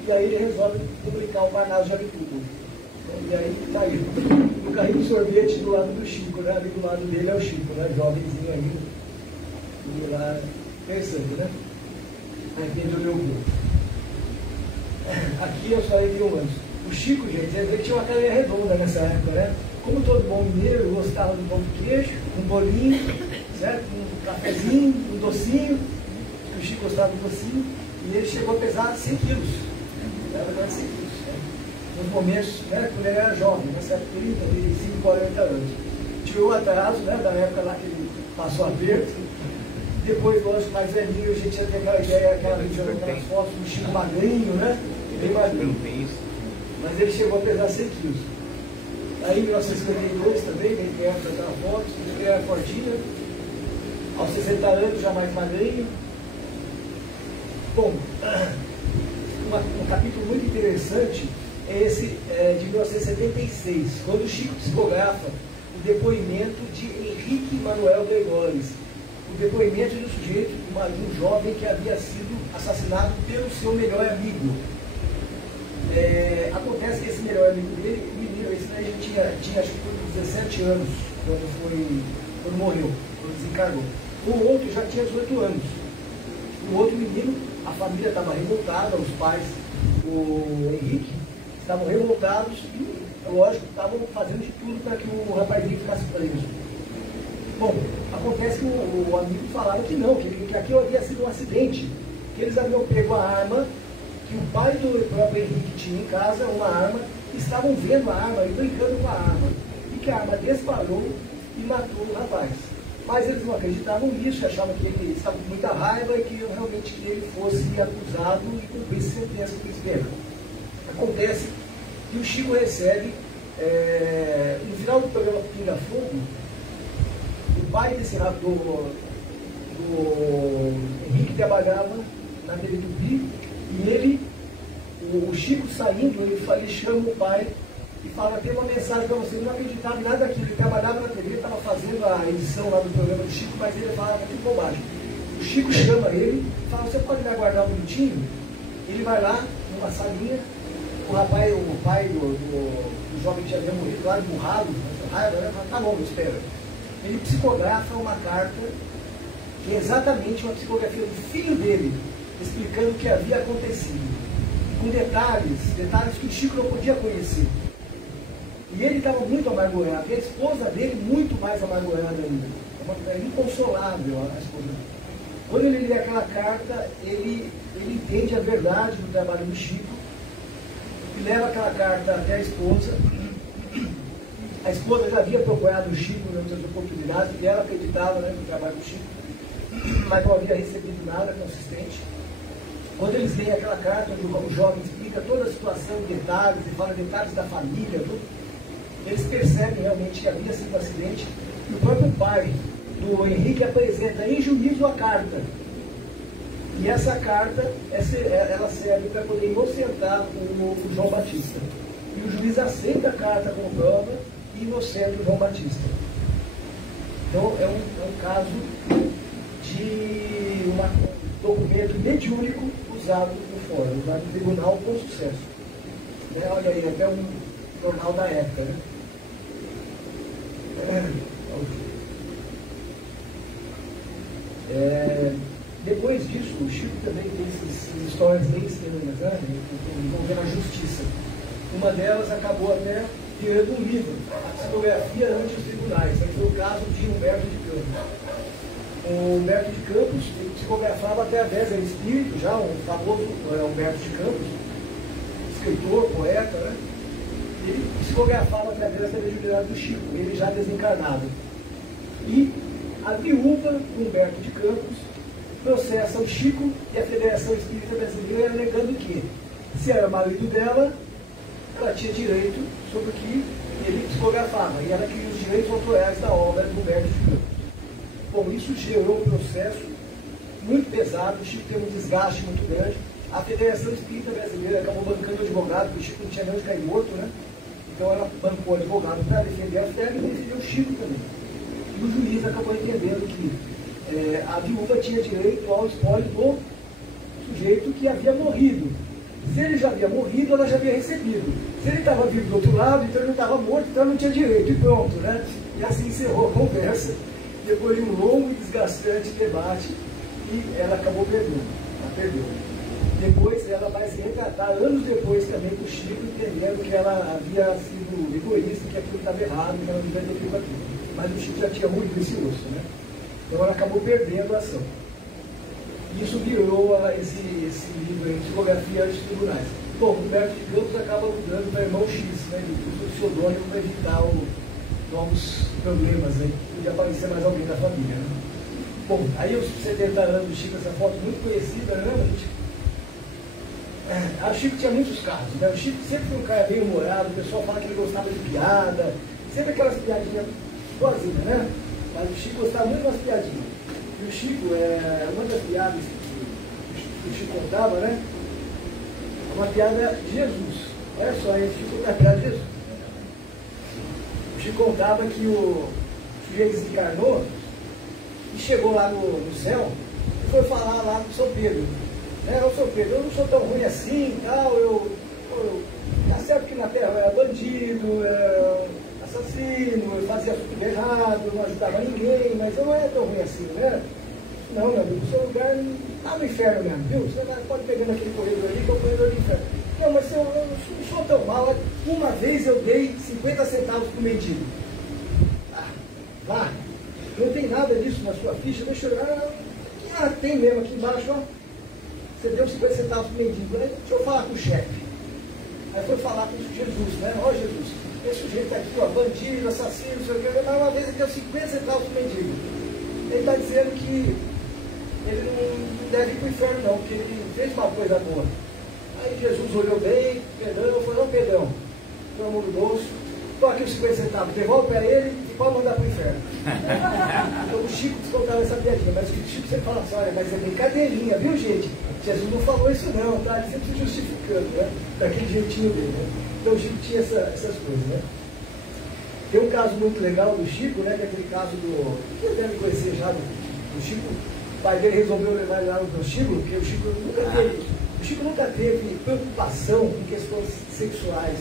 e aí ele resolve publicar o Parnaso de Alitudo. E aí está aí, no carrinho de sorvete do lado do Chico, né? Ali do lado dele é o Chico, né? Jovenzinho aí, e lá pensando, né? Aí Pedro Leopoldo. Aqui eu falei de um anjo. O Chico, gente, ele tinha uma carinha redonda nessa época, né? Como todo bom mineiro, eu gostava do pão de queijo, um bolinho, certo? Um cafezinho, um docinho. O Chico gostava do docinho. E ele chegou a pesar 100 quilos. Era mais 100 quilos. Né? Nos momentos, né, quando ele era jovem, nessa época, 30, 35, 40 anos. Tirou o atraso, né, da época lá que ele passou aperto. Depois, lógico, mais velhinho, a gente ia ter aquela ideia, aquelas fotos do Chico magrinho, né? Bem magrinho. Mas ele chegou a pesar 100 quilos. Aí em 1952 também, bem perto daquela foto, ele era fortinho. Aos 60 anos, já mais magrinho. Bom, um capítulo muito interessante é esse de 1976, quando o Chico psicografa o depoimento de Henrique Manuel Gregóris. O depoimento de um sujeito, de um jovem que havia sido assassinado pelo seu melhor amigo. Acontece que esse melhor amigo dele, o menino, esse daí tinha acho que 17 anos quando morreu, quando desencarnou. O outro já tinha 18 anos. O outro menino, a família estava revoltada, os pais, o Henrique, estavam revoltados e, lógico, estavam fazendo de tudo para que o rapazinho ficasse preso. Bom, acontece que o amigo falava que não, que aquilo havia sido um acidente, que eles haviam pego a arma, que o pai do próprio Henrique tinha em casa, uma arma, estavam vendo a arma e brincando com a arma, e que a arma disparou e matou o rapaz. Mas eles não acreditavam nisso, achavam que ele estava com muita raiva e que realmente que ele fosse acusado e cumprisse sentença por espera. Acontece que o Chico recebe, no final do programa Pinga Fogo, o pai desse do Henrique trabalhava na TV Tupi e ele O Chico saindo, ele chama o pai e fala, tem uma mensagem para você. Ele não acreditava em nada daquilo, ele trabalhava na TV, estava fazendo a edição lá do programa do Chico, mas ele falava tudo bobagem. O Chico chama ele e fala, você pode me aguardar um minutinho? Ele vai lá, numa salinha, o pai do jovem que já havia morrido, lá emburrado, raiva, né? Tá bom, espera. Ele psicografa uma carta, que é exatamente uma psicografia do filho dele, explicando o que havia acontecido, com detalhes que o Chico não podia conhecer. E ele estava muito amargurado, e a esposa dele muito mais amargurada ainda. É inconsolável a esposa. Quando ele lê aquela carta, ele entende a verdade do trabalho do Chico, e leva aquela carta até a esposa. A esposa já havia procurado o Chico em outras oportunidades, e ela acreditava, né, no trabalho do Chico, mas não havia recebido nada consistente. Quando eles leem aquela carta, onde o jovem explica toda a situação em detalhes, e fala detalhes da família, tudo, eles percebem realmente que havia sido um acidente, e o próprio pai do Henrique apresenta em juízo a carta. E essa carta, ela serve para poder inocentar o João Batista. E o juiz aceita a carta como prova e inocenta o João Batista. Então é um caso de um documento mediúnico usado no fórum, usado no tribunal com sucesso. Né? Olha aí, até um jornal da época. Né? Depois disso, o Chico também tem essas histórias bem estranhas, né? Envolvendo a justiça. Uma delas acabou até virando um livro, a psicografia ante os tribunais. Esse foi o caso de Humberto de Campos. O Humberto de Campos ele psicografava através do espírito, já um famoso Humberto de Campos, escritor, poeta, né? Ele psicografava através da mediunidade do Chico, ele já desencarnado. E a viúva do Humberto de Campos processa o Chico e a Federação Espírita Brasileira, alegando que, se era marido dela, ela tinha direito sobre o que ele psicografava, e ela queria os direitos autorais da obra do Humberto de Campos. Bom, isso gerou um processo muito pesado, o Chico teve um desgaste muito grande. A Federação Espírita Brasileira acabou bancando o advogado, porque o Chico não tinha nem onde cair morto, né? Então ela bancou o advogado para defender a fé e defendeu o Chico também. E o juiz acabou entendendo que a viúva tinha direito ao espólio do sujeito que havia morrido. Se ele já havia morrido, ela já havia recebido. Se ele estava vivo do outro lado, então ele não estava morto, então ele não tinha direito. E pronto, né? E assim encerrou a conversa, depois de um longo e desgastante debate, e ela acabou perdendo. Ela perdeu. Depois ela vai se retratar, anos depois também, com o Chico, entendendo que ela havia sido egoísta, que aquilo estava errado, que ela não devia ter feito aquilo. Mas o Chico já tinha muito esse osso, né? Então ela acabou perdendo a ação. Isso virou esse livro aí, Psicografia antes dos Tribunais. Bom, o Humberto de Campos acaba mudando para Irmão X, né? Ele usa o pseudônimo para evitar novos problemas, né? Podia aparecer mais alguém da família, né? Bom, aí os 70 anos do Chico, essa foto muito conhecida, né, gente? O Chico tinha muitos casos, né? O Chico sempre foi um cara bem humorado, o pessoal fala que ele gostava de piada, sempre aquelas piadinhas boazinhas, né? Mas o Chico gostava muito das piadinhas. E o Chico, uma das piadas que o Chico contava, né? Uma piada de Jesus. Olha só, esse Chico contava a piada de Jesus. O Chico contava que o sujeito desencarnou e chegou lá no céu e foi falar lá com São Pedro. Ô São Pedro, eu não sou tão ruim assim, tal, tá certo que na Terra eu era bandido, assassino, eu fazia tudo errado, não ajudava ninguém, mas eu não era tão ruim assim, né? Não, meu amigo, o seu lugar tá no inferno mesmo, viu? Você pode pegar naquele corredor ali, que é o corredor do inferno. Não, mas eu não sou tão mal. Uma vez eu dei 50 centavos pro mendigo. Vá, não tem nada disso na sua ficha, deixa eu olhar. Tem mesmo aqui embaixo, ó. Você deu 50 centavos pro mendigo, né? Deixa eu falar com o chefe. Aí foi falar com Jesus, né? Ó, Jesus, esse sujeito aqui, ó, bandido, assassino, não sei o que, mas uma vez ele deu 50 centavos pro mendigo. Ele está dizendo que ele não deve ir para o inferno não, porque ele fez uma coisa boa. Aí Jesus olhou bem, Pedrão, falou, não, Pedrão, põe a mão no bolso, estou aqui os 50 centavos, devolve para ele pode mandar para o inferno. Então o Chico contava essa piadinha, mas o Chico sempre fala assim, olha, mas é brincadeirinha, viu gente? Jesus não falou isso não, tá? Ele sempre se justificando, né? Daquele jeitinho dele, né? Então o Chico tinha essas coisas, né? Tem um caso muito legal do Chico, né? Que é aquele caso do... que você deve conhecer já, do Chico. O pai dele resolveu levar ele lá no prostíbulo, porque o Chico nunca teve preocupação com questões sexuais.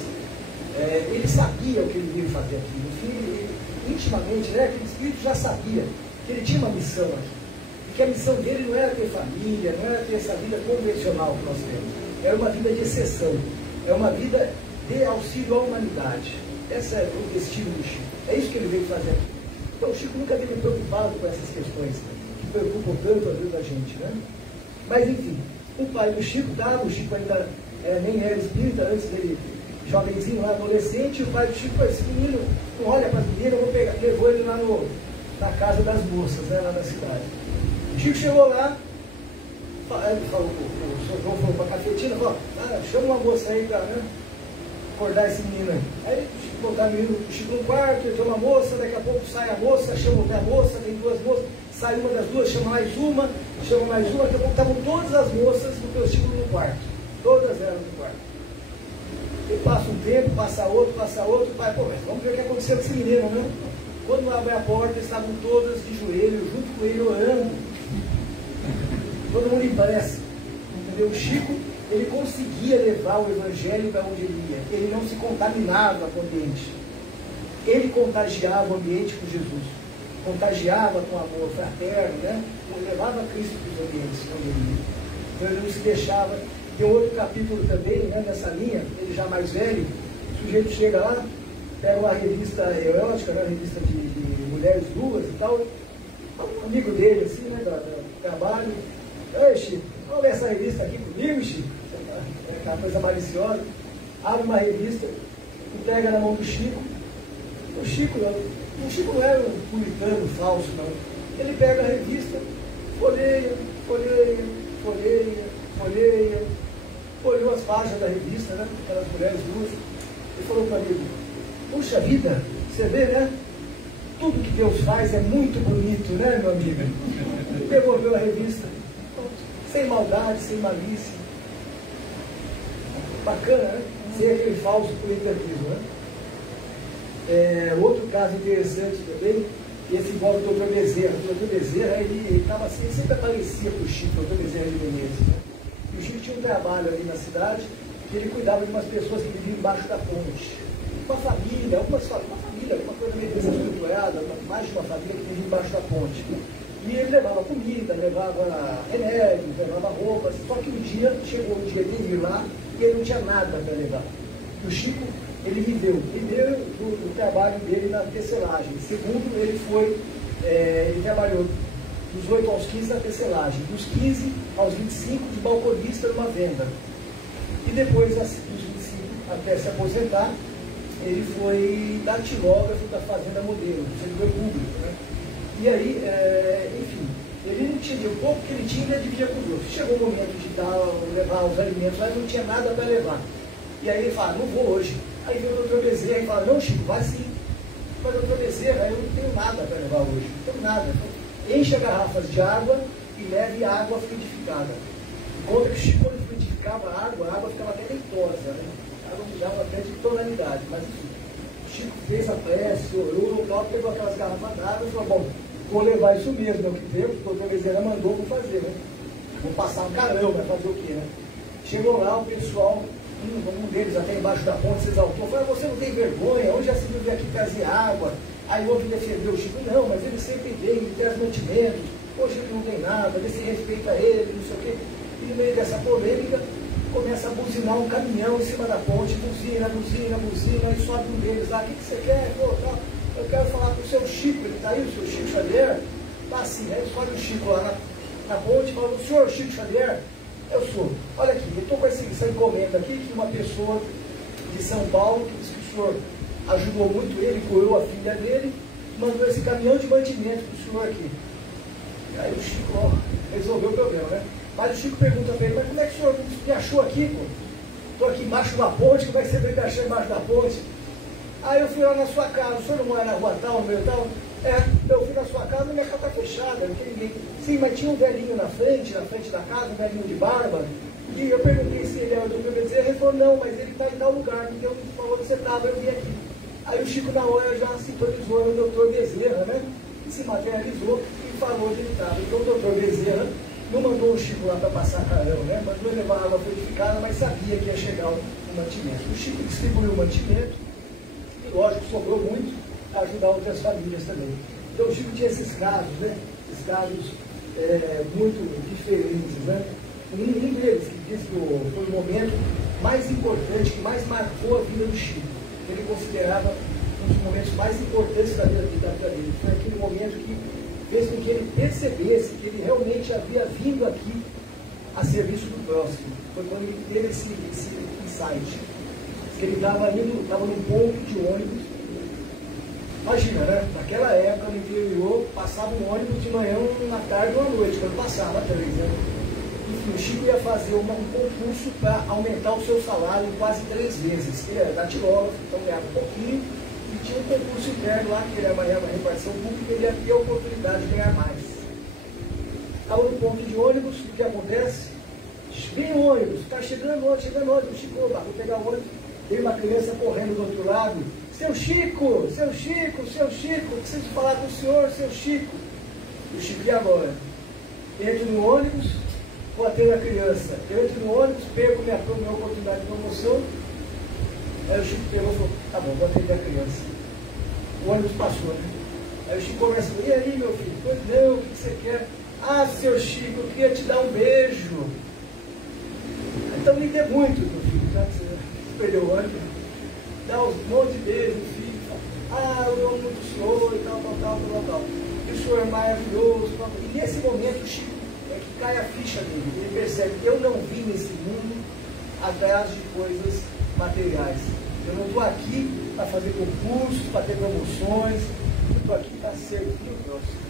Ele sabia o que ele veio fazer aqui. No fim, intimamente, né, aquele espírito já sabia que ele tinha uma missão aqui. E que a missão dele não era ter família, não era ter essa vida convencional que nós temos. Era uma vida de exceção. É uma vida de auxílio à humanidade. Esse é o destino do Chico. É isso que ele veio fazer aqui. Então o Chico nunca teve preocupado com essas questões que preocupam tanto às vezes a gente, né? Mas enfim, o pai do Chico, o Chico ainda nem era espírita, antes dele, jovenzinho, lá, adolescente, e o pai do Chico falou, esse menino não olha para as meninas, eu vou pegar, levou ele lá na casa das moças, né, lá na cidade. O Chico chegou lá, ele falou, o Sr. João falou para a cafetina, falou, chama uma moça aí para, né, acordar esse menino aí. Aí ele botar o menino, o Chico no quarto, entrou uma moça, daqui a pouco sai a moça, chama outra moça, tem duas moças, sai uma das duas, chama mais uma, daqui a pouco estavam todas as moças do prostíbulo no quarto. Todas elas no quarto. E passa um tempo, passa outro, o pai, pô, mas vamos ver o que aconteceu com esse menino, né? Quando abre a porta, estavam todas de joelho, junto com ele, orando. Todo mundo empresta. Entendeu? O Chico, ele conseguia levar o evangelho para onde ele ia. Ele não se contaminava com o ambiente. Ele contagiava o ambiente com Jesus. Contagiava com amor fraterno, né? Levava Cristo para os ambientes onde ele ia. Então ele não se deixava. Tem outro capítulo também, né, nessa linha, ele já mais velho, o sujeito chega lá, pega uma revista erótica, né, uma revista de mulheres nuas e tal, um amigo dele, assim, né, do trabalho, ei, Chico, vamos ler essa revista aqui comigo, Chico? É aquela coisa maliciosa, abre uma revista, entrega na mão do Chico. O Chico não era um puritano falso, não. Ele pega a revista, folheia, olhou as páginas da revista, né? Aquelas mulheres nuas, e falou para mim, puxa vida, você vê, né? Tudo que Deus faz é muito bonito, né, meu amigo? Devolveu a revista, sem maldade, sem malícia. Bacana, né? Sem aquele falso puritanismo, né? Outro caso interessante também, esse envolve o Dr. Bezerra. O Dr. Bezerra, ele estava assim, sempre aparecia para o Chico, o Dr. Bezerra de Menezes, né? E o Chico tinha um trabalho ali na cidade, que ele cuidava de umas pessoas que viviam embaixo da ponte. Uma família, alguma coisa meio desestruturada, mais de uma família que vivia embaixo da ponte. E ele levava comida, levava remédios, levava roupas, só que um dia, chegou o dia de ir lá, e ele não tinha nada para levar. E o Chico, ele me deu o trabalho dele na tecelagem. Segundo, ele trabalhou dos 8 aos 15 na tecelagem, dos 15 aos 25 de balconista numa venda. E depois, dos 25 até se aposentar, ele foi datilógrafo da Fazenda Modelo, do servidor público, né? E aí, enfim, ele não tinha, o pouco que ele tinha, ele dividia com os outros. Chegou o momento de levar os alimentos lá, ele não tinha nada para levar. E aí ele fala, não vou hoje. Aí vem o Dr. Bezerra e fala, não, Chico, vai sim. Mas, Dr. Bezerra, eu não tenho nada para levar hoje, não tenho nada. Enche garrafas de água e leve água fluidificada. Conta que o Chico, quando fluidificava a água ficava até leitosa, né? A água mudava até de tonalidade, mas enfim. O Chico fez a prece, orou, pegou aquelas garrafas d'água e falou, bom, vou levar isso mesmo, é o que veio, o Dr. Bezerra mandou, vou fazer, né? Vou passar um carão, vai fazer o quê, né? Chegou lá, o pessoal, um deles até embaixo da ponte se exaltou, falou, você não tem vergonha, onde já se viu aqui trazer água? Aí o outro defendeu o Chico, não, mas ele sempre vem, ele traz mantimentos, hoje ele não tem nada, vê se respeita ele, não sei o quê. E no meio dessa polêmica, começa a buzinar um caminhão em cima da ponte, buzina, aí sobe um deles lá, o que você quer? Pô, tá, eu quero falar com o seu Chico, ele está aí, o seu Chico Xavier? Tá assim, aí sobe o Chico lá na ponte e fala, o senhor Chico Xavier? Eu sou. Olha aqui, eu estou com essa encomenda aqui, que uma pessoa de São Paulo, que disse que o senhor ajudou muito ele, curou a filha dele, mandou esse caminhão de mantimento para o senhor aqui. E aí o Chico resolveu o problema, né? Mas o Chico pergunta para ele, mas como é que o senhor me achou aqui, pô? Estou aqui embaixo da ponte, como é que você veio me achar embaixo da ponte? Aí eu fui lá na sua casa, o senhor não mora na rua tal, no meu tal? É, eu fui na sua casa e minha casa está fechada, não tem ninguém. Sim, mas tinha um velhinho na frente da casa, um velhinho de barba, e eu perguntei se ele era do meu Bezerra, ele falou, não, mas ele está em tal lugar, então ele falou que você estava, eu vim aqui. Aí o Chico na hora já sintonizou no doutor Bezerra, né? E se materializou e falou onde ele estava. Então o doutor Bezerra não mandou o Chico lá para passar carão, né? Mandou levar água purificada, mas sabia que ia chegar o mantimento. O Chico distribuiu o mantimento, e lógico, sobrou muito, para ajudar outras famílias também. Então o Chico tinha esses casos, né? Esses casos muito diferentes, né? Um deles que diz que foi o momento mais importante, que mais marcou a vida do Chico. Ele considerava um dos momentos mais importantes da vida dele. Foi aquele momento que fez com que ele percebesse que ele realmente havia vindo aqui a serviço do próximo. Foi quando ele teve esse insight. Ele estava num ponto de ônibus. Imagina, né? Naquela época, no interior, passava um ônibus de manhã, na tarde ou à noite, quando passava 3, né? Enfim, o Chico ia fazer um concurso para aumentar o seu salário quase 3 vezes. Ele era datilógrafo, então ganhava um pouquinho, e tinha um concurso interno lá, que era uma repartição pública, ele ia ter a oportunidade de ganhar mais. Estava no ponto de ônibus, o que acontece? Vem o ônibus, está chegando ônibus, o Chico, vou pegar o ônibus, tem uma criança correndo do outro lado, seu Chico, preciso falar com o senhor, seu Chico. O Chico, e agora? Entro no ônibus, vou atender a criança. Eu entro no ônibus, perco minha oportunidade de promoção. Aí o Chico pegou e falou, tá bom, vou atender a criança. O ônibus passou, né? Aí o Chico começa a falar, e aí, meu filho? Pois não, o que você quer? Ah, seu Chico, eu queria te dar um beijo. Então me dê muito, meu filho, já que você perdeu o ônibus. Dá um monte de beijo, filho. Ah, eu amo muito o senhor e tal. E o senhor é maravilhoso. E nesse momento o Chico é que cai a ficha dele. Ele percebe que eu não vim nesse mundo atrás de coisas materiais. Eu não estou aqui para fazer concursos, para ter promoções. Eu estou aqui para servir o próximo.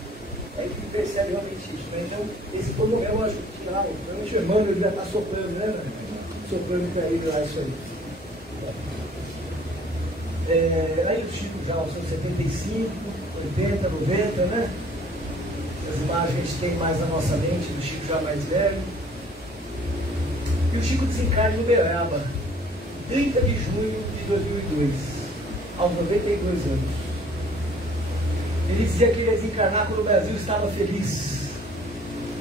É que ele percebe realmente isso, né? Então, esse foi o momento, lógico, final. Realmente o Emmanuel já está soprando, né? Soprando para ele lá isso aí. Aí o Chico já aos seus 75, 80, 90, né? As imagens a gente tem mais na nossa mente, do Chico já mais velho. E o Chico desencarna em Uberaba, 30 de junho de 2002, aos 92 anos. Ele dizia que ele ia desencarnar quando o Brasil estava feliz.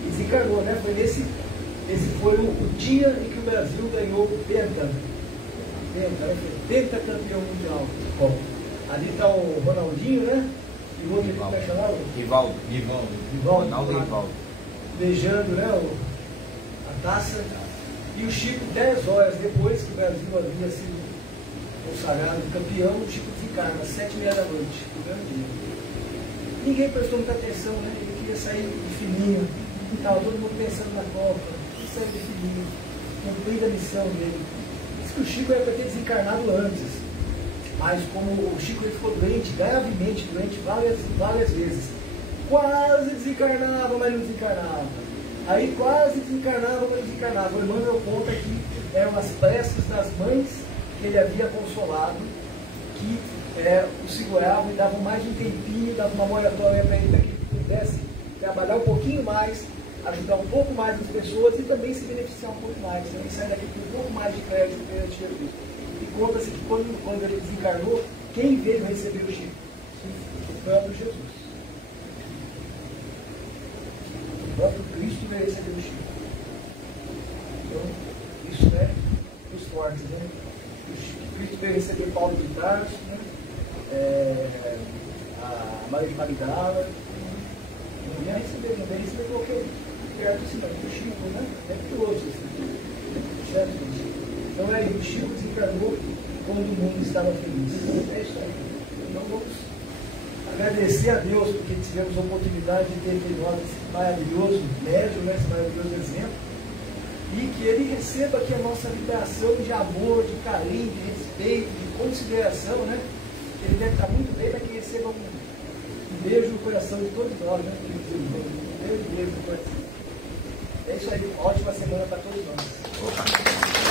E desencarnou, né? Esse foi o dia em que o Brasil ganhou o pentacampeão mundial. Bom, ali está o Ronaldinho, né? E o outro, como é chamado? Rivaldo. Ronaldo e Rivaldo. Beijando, né? A taça. E o Chico, 10 horas depois que o Brasil havia sido consagrado campeão, o Chico desencarna às 7h30 da noite, no mesmo dia. Ninguém prestou muita atenção, né? Ele queria sair de fininho. Estava todo mundo pensando na Copa. Sair de fininho. Cumprir a missão dele. Diz que o Chico era para ter desencarnado antes. Mas como o Chico ele ficou doente, gravemente doente, várias vezes. Quase desencarnava, mas não desencarnava. Aí quase desencarnava, mas não desencarnava. O Emmanuel conta que eram as preces das mães que ele havia consolado, que o seguravam e davam mais um tempinho, davam uma moratória para ele, para que ele pudesse trabalhar um pouquinho mais, ajudar um pouco mais as pessoas e também se beneficiar um pouco mais, também sair daqui com um pouco mais de crédito perante Jesus. E conta-se que quando ele desencarnou, quem veio receber o Chico? O próprio Jesus. O próprio Cristo veio receber o Chico. Então, isso é os fortes, né? O Cristo veio receber Paulo de Tarso, né? A Maria de Magdala, não ia receber, não ia receber qualquer perto assim, mas o Chico, né? É outros, assim, certo? Então o Chico desencarnou quando o mundo estava feliz. É isso aí. Então vamos agradecer a Deus porque tivemos a oportunidade de ter entre nós esse maravilhoso médium, né? Esse maravilhoso exemplo. E que ele receba aqui a nossa vibração de amor, de carinho, de respeito, de consideração, né? Ele deve estar muito bem para que receba um beijo no coração de todos nós, né? Um beijo no coração. É isso aí, ótima semana para todos nós.